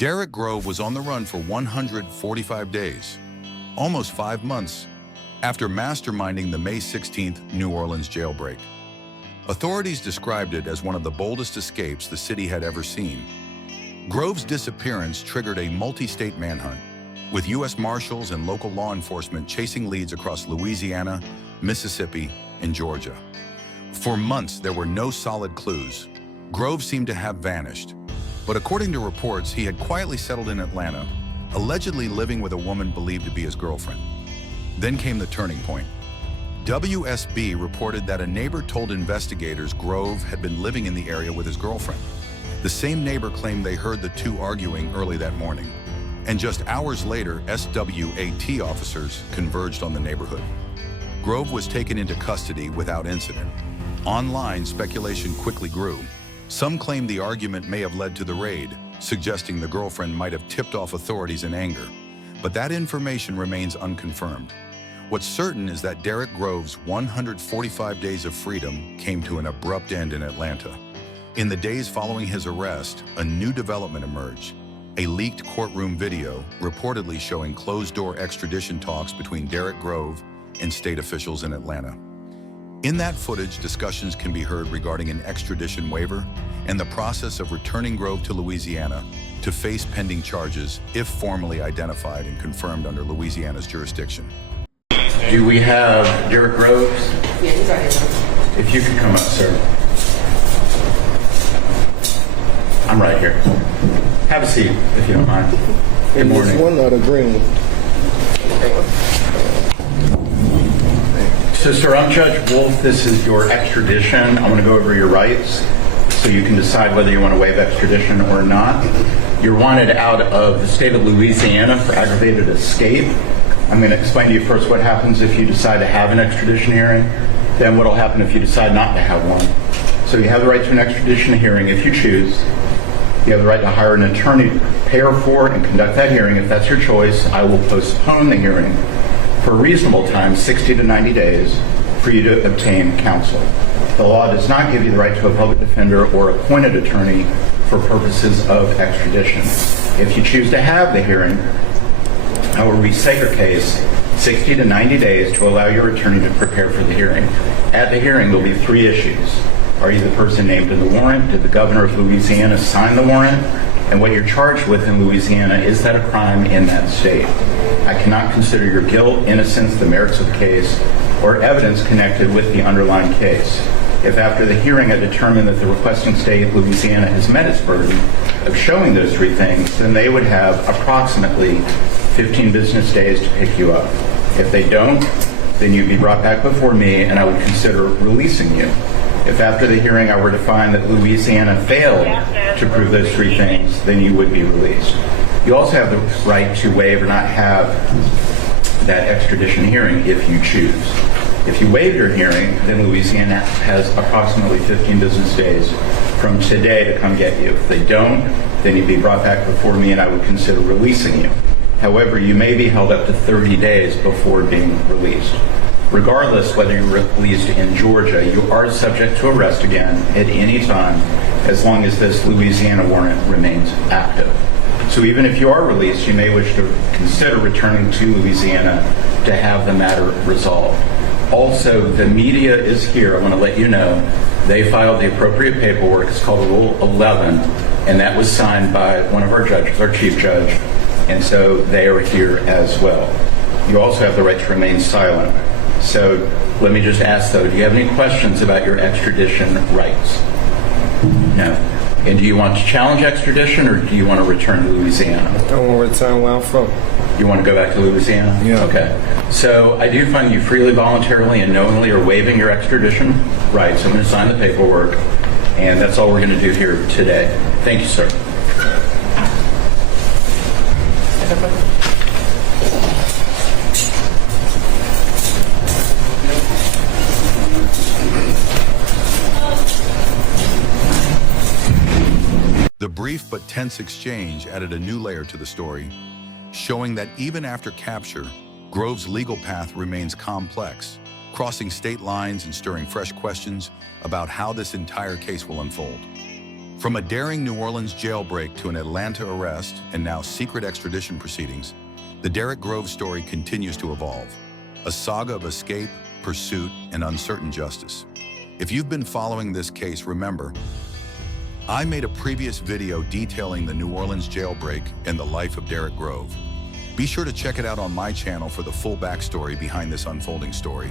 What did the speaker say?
Derrick Groves was on the run for 145 days, almost 5 months, after masterminding the May 16th New Orleans jailbreak. Authorities described it as one of the boldest escapes the city had ever seen. Groves' disappearance triggered a multi-state manhunt, with U.S. Marshals and local law enforcement chasing leads across Louisiana, Mississippi, and Georgia. For months, there were no solid clues. Groves seemed to have vanished, but according to reports, he had quietly settled in Atlanta, allegedly living with a woman believed to be his girlfriend. Then came the turning point. WSB reported that a neighbor told investigators Groves had been living in the area with his girlfriend. The same neighbor claimed they heard the two arguing early that morning. And just hours later, SWAT officers converged on the neighborhood. Groves was taken into custody without incident. Online, speculation quickly grew. Some claimed the argument may have led to the raid, suggesting the girlfriend might have tipped off authorities in anger. But that information remains unconfirmed. What's certain is that Derrick Groves' 145 days of freedom came to an abrupt end in Atlanta. In the days following his arrest, a new development emerged. A leaked courtroom video reportedly showing closed-door extradition talks between Derrick Groves and state officials in Atlanta. In that footage, discussions can be heard regarding an extradition waiver and the process of returning Groves to Louisiana to face pending charges if formally identified and confirmed under Louisiana's jurisdiction. Do we have Derrick Groves? Yeah, he's already done. If you could come up, sir. I'm right here. Have a seat, if you don't mind. Good morning. This one or the green one? So, sir, I'm Judge Wolf. This is your extradition. I'm going to go over your rights so you can decide whether you want to waive extradition or not. You're wanted out of the state of Louisiana for aggravated escape. I'm going to explain to you first what happens if you decide to have an extradition hearing, then what will happen if you decide not to have one. So you have the right to an extradition hearing if you choose. You have the right to hire an attorney to prepare for and conduct that hearing. If that's your choice, I will postpone the hearing for a reasonable time, 60 to 90 days, for you to obtain counsel. The law does not give you the right to a public defender or appointed attorney for purposes of extradition. If you choose to have the hearing, I will reset your case 60 to 90 days to allow your attorney to prepare for the hearing. At the hearing, there will be 3 issues. Are you the person named in the warrant? Did the governor of Louisiana sign the warrant? And what you're charged with in Louisiana, is that a crime in that state? I cannot consider your guilt, innocence, the merits of the case, or evidence connected with the underlying case. If after the hearing I determine that the requesting state, Louisiana, has met its burden of showing those 3 things, then they would have approximately 15 business days to pick you up. If they don't, then you'd be brought back before me and I would consider releasing you. If after the hearing I were to find that Louisiana failed to prove those 3 things, then you would be released. You also have the right to waive or not have that extradition hearing if you choose. If you waive your hearing, then Louisiana has approximately 15 business days from today to come get you. If they don't, then you'd be brought back before me and I would consider releasing you. However, you may be held up to 30 days before being released. Regardless whether you're released in Georgia, you are subject to arrest again at any time as long as this Louisiana warrant remains active. So even if you are released, you may wish to consider returning to Louisiana to have the matter resolved. Also, the media is here. I want to let you know they filed the appropriate paperwork. It's called Rule 11, and that was signed by one of our judges, our chief judge, and so they are here as well. You also have the right to remain silent. So let me just ask, though, do you have any questions about your extradition rights? No. And do you want to challenge extradition, or do you want to return to Louisiana? I want to return where I'm from. You want to go back to Louisiana? Yeah. Okay. So I do find you freely, voluntarily, and knowingly are waiving your extradition rights. I'm going to sign the paperwork, and that's all we're going to do here today. Thank you, sir. The brief but tense exchange added a new layer to the story, showing that even after capture, Groves' legal path remains complex, crossing state lines and stirring fresh questions about how this entire case will unfold. From a daring New Orleans jailbreak to an Atlanta arrest and now secret extradition proceedings, the Derrick Groves story continues to evolve. A saga of escape, pursuit, and uncertain justice. If you've been following this case, remember, I made a previous video detailing the New Orleans jailbreak and the life of Derrick Groves. Be sure to check it out on my channel for the full backstory behind this unfolding story.